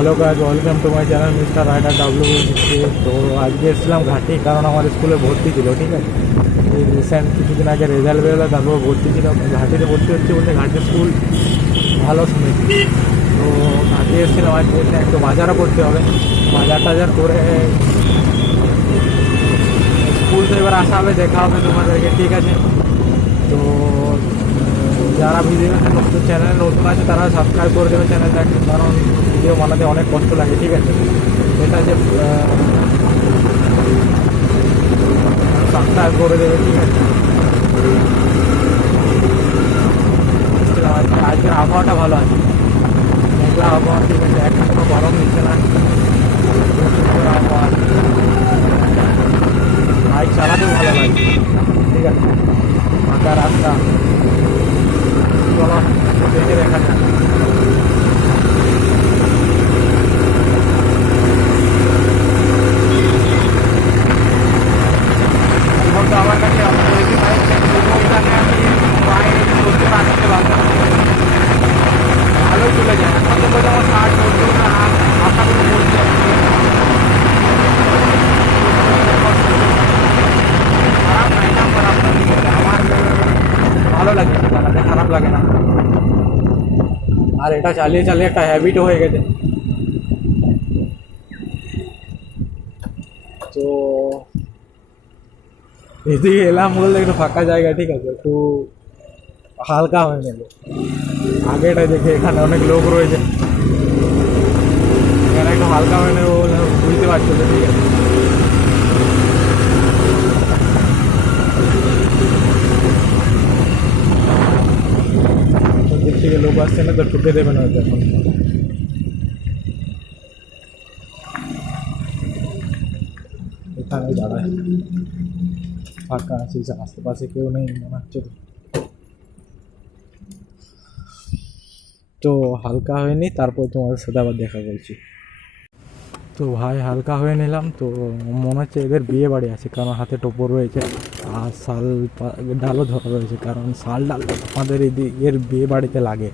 Hello guys, welcome to my channel mister rider WBCC। তো আজকে এসেছিলাম ঘাটি, কারণ আমার স্কুলে ভর্তি ছিল। ঠিক আছে, এই রিসেন্ট কিছুদিন আগে রেজাল্ট বেরোলো, তারপর ভর্তি ছিল। ঘাটিতে ভর্তি হচ্ছে বলতে ঘাটি স্কুল ভালো শুনেছি। তো ঘাটি এসেছিলাম আজকে, এসে একটু বাজারও করতে হবে। বাজার টাজার করে স্কুল তো এবার আসা হবে, দেখা হবে তোমাদেরকে। ঠিক আছে, তো যারা ভিডিওতে নতুন চ্যানেল নতুন আছে তারা সাবস্ক্রাইব করে দেবে চ্যানেলটাকে, কারণ ভিডিও বানাতে অনেক কষ্ট লাগে। ঠিক আছে, এটা যে সাবস্ক্রাইব করে দেবে। ঠিক আছে, আজকের আবহাওয়াটা ভালো আছে, মেঘলা আবহাওয়া। ঠিক আছে, এখন কোনো গরম নিচ্ছে না, সুন্দর আবহাওয়া। বাইক চালাতেও ভালো লাগে। ঠিক আছে, ফাঁকা রাস্তা, চলো দেখে দেখা যাক। এখন তো আমার কাছে বেশি বাইক নেই, ওইখানে আমি বাইক চলতে পারতে পারবো, ভালোই চলে যায়। এখন তো আমার 60-70 না, আশা করে বলতে খারাপ না, এটা খারাপ না। আমার ভালো লাগে চালাতে, খারাপ লাগে না। আর এটা চালিয়ে চালিয়ে একটা হ্যাবিটও হয়ে গেছে। তো এদিকে এলাম বললে একটু ফাঁকা জায়গা। ঠিক আছে, একটু হালকা হয়ে নেবে। আগেটা দেখে এখানে অনেক লোক রয়েছে, এখানে একটু হালকা হয়ে নেবে বলে বুঝতে পারছো তো। ঠিক আছে, দিক থেকে লোক আসছে না তো ঢুকে দেবে না হয়তো। এখন এখানে দাঁড়ায় ফাঁকা আছে, আশেপাশে কেউ নেই মনে হচ্ছে। তো হালকা হয়ে নি, তারপর তোমাদের সাথে আবার দেখা করছি। তো ভাই হালকা হয়ে নিলাম। তো মনে হচ্ছে এদের বিয়ে বাড়ি আছে, কারণ হাতে টোপর রয়েছে আর শাল ডালও ধরা রয়েছে, কারণ শাল ডাল আমাদের এর বিয়ে বাড়িতে লাগে।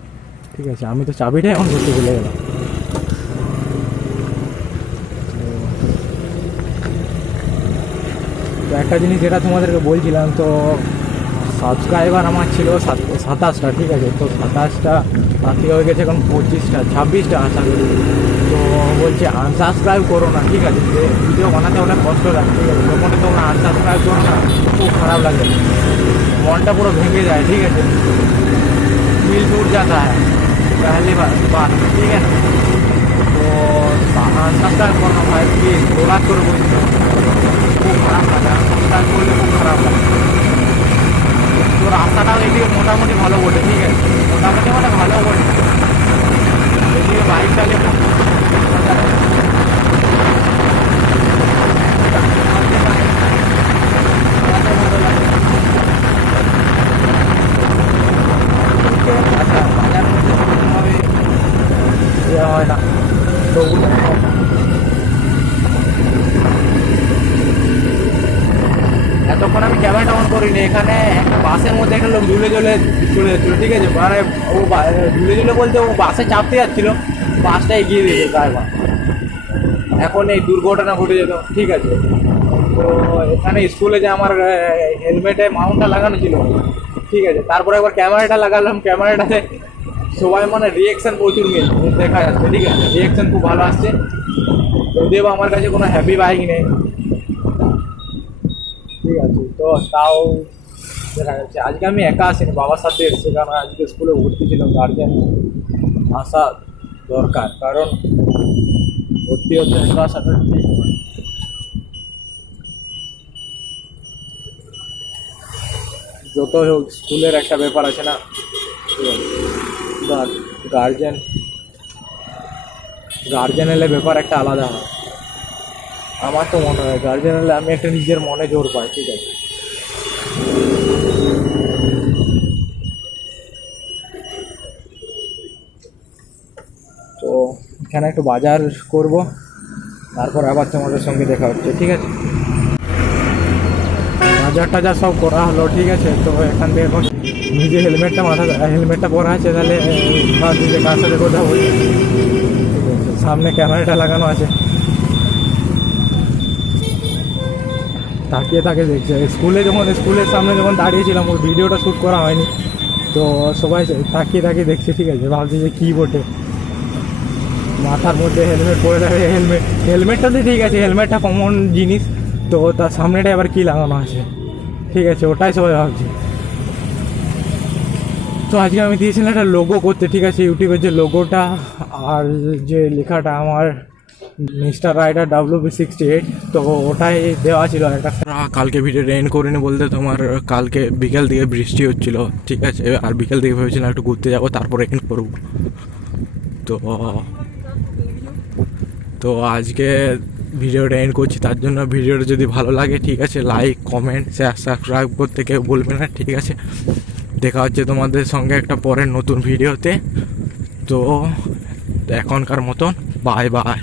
ঠিক আছে, আমি তো চাবিটাই এখন করতে ভুলে গেলাম। তো একটা জিনিস যেটা তোমাদেরকে বলছিলাম, তো সাবস্ক্রাইবার আমার ছিল 27টা। ঠিক আছে, তো 27টা বাকি হয়ে গেছে এখন 25টা 26টা আশা করি। তো বলছে আনসাবস্ক্রাইব করো না। ঠিক আছে, যে ভিডিও বানাতে অনেক কষ্ট লাগে। ঠিক আছে, যখন তোমরা আনসাবস্ক্রাইব করো না, খুব খারাপ লাগে, মনটা পুরো ভেঙে যায়। ঠিক আছে, দিল टूट जाता है पहली बात। ठीक है, তো আনসাবস্ক্রাইব করো না ভাই, প্লিজ দোলা করে বলছো, খুব খারাপ লাগে। আনসাবস্ক্রাইব করলে খুব খারাপ লাগে। তো রাস্তাটাও এদিকে মোটামুটি ভালো বটে। ঠিক আছে, মোটামুটি মানে ভালো বটে, এদিকে বাইক চালিয়ে আচ্ছা বাজার মধ্যে সেরকমভাবে ইয়ে হয় না। তো এতক্ষণ আমি ক্যামেরাটা অন করিনি, এখানে একটা বাসের মধ্যে একটা লোক ঝুলে চলে যাচ্ছিলো। ঠিক আছে, মানে ও ঝুলে বলতে ও বাসে চাপতে যাচ্ছিলো, বাসটা এগিয়ে দিয়েছে ড্রাইভার, এখন এই দুর্ঘটনা ঘটে যেত। ঠিক আছে, তো এখানে স্কুলে যে আমার হেলমেটে মাউন্টটা লাগানো ছিল। ঠিক আছে, তারপরে একবার ক্যামেরাটা লাগালাম, ক্যামেরাটাতে সবাই মানে রিয়েকশান প্রচুর দেখা যাচ্ছে। ঠিক আছে, রিয়েকশান খুব ভালো আসছে, যদিও আমার কাছে কোনো হ্যাপি বাইক নেই। ঠিক আছে, তো তাও দেখা যাচ্ছে। আজকে আমি একা আসিনি, বাবার সাথে এসেছি, কারণ আজকে স্কুলে ভর্তি ছিলাম। গার্জেন আসা দরকার, কারণ ভর্তি হচ্ছে একা আসাটা ঠিক নয়। যতই হোক স্কুলের একটা ব্যাপার আছে না, গার্জেন গার্জেন এলে ব্যাপার একটা আলাদা হয়। আমার তো মনে হয় গার্জেন এলে আমি একটা নিজের মনে জোর পাই। ঠিক আছে, তো এখানে একটু বাজার করব, তারপর আবার তোমাদের সঙ্গে দেখা হচ্ছে। ঠিক আছে, বাজার টাজার সব করা হলো। ঠিক আছে, তো এখান থেকে এখন নিজে হেলমেটটা পরা আছে, তাহলে নিজে কার সাথে কথা বলি। ঠিক আছে, সামনে ক্যামেরাটা লাগানো আছে, তাকিয়ে তাকে দেখছে। স্কুলের সামনে যখন দাঁড়িয়েছিলাম ওই ভিডিওটা শ্যুট করা হয়নি, তো সবাই তাকিয়ে তাকিয়ে দেখছে, ঠিক আছে, ভাবছি যে কী বটে। মাথার মধ্যে হেলমেট পরে থাকে, হেলমেটটা তো ঠিক আছে, হেলমেটটা কমন জিনিস, তো তার সামনেটা আবার কী লাগানো আছে, ঠিক আছে, ওটাই সবাই ভাবছে। তো আজকে আমি দিয়েছিলাম একটা লোগো করতে, ঠিক আছে, ইউটিউবের যে লোগোটা আর যে লেখাটা আমার মিস্টার রাইডার WB68, তো ওটাই দেওয়া ছিল একটা। কালকে ভিডিওটা এন্ড করিনি বলতে তোমার কালকে বিকেল দিকে বৃষ্টি হচ্ছিলো, ঠিক আছে, আর বিকেল দিকে ভেবেছিলাম একটু ঘুরতে যাবো, তারপরে এন্ড করবো। তো আজকে ভিডিওটা এন্ড করছি, তার জন্য ভিডিওটা যদি ভালো লাগে, ঠিক আছে, লাইক কমেন্ট শেয়ার সাবস্ক্রাইব করতে কেউ বলবে না, ঠিক আছে। দেখা হচ্ছে তোমাদের সঙ্গে একটা পরের নতুন ভিডিওতে। তো এখনকার মতন বাই বাই।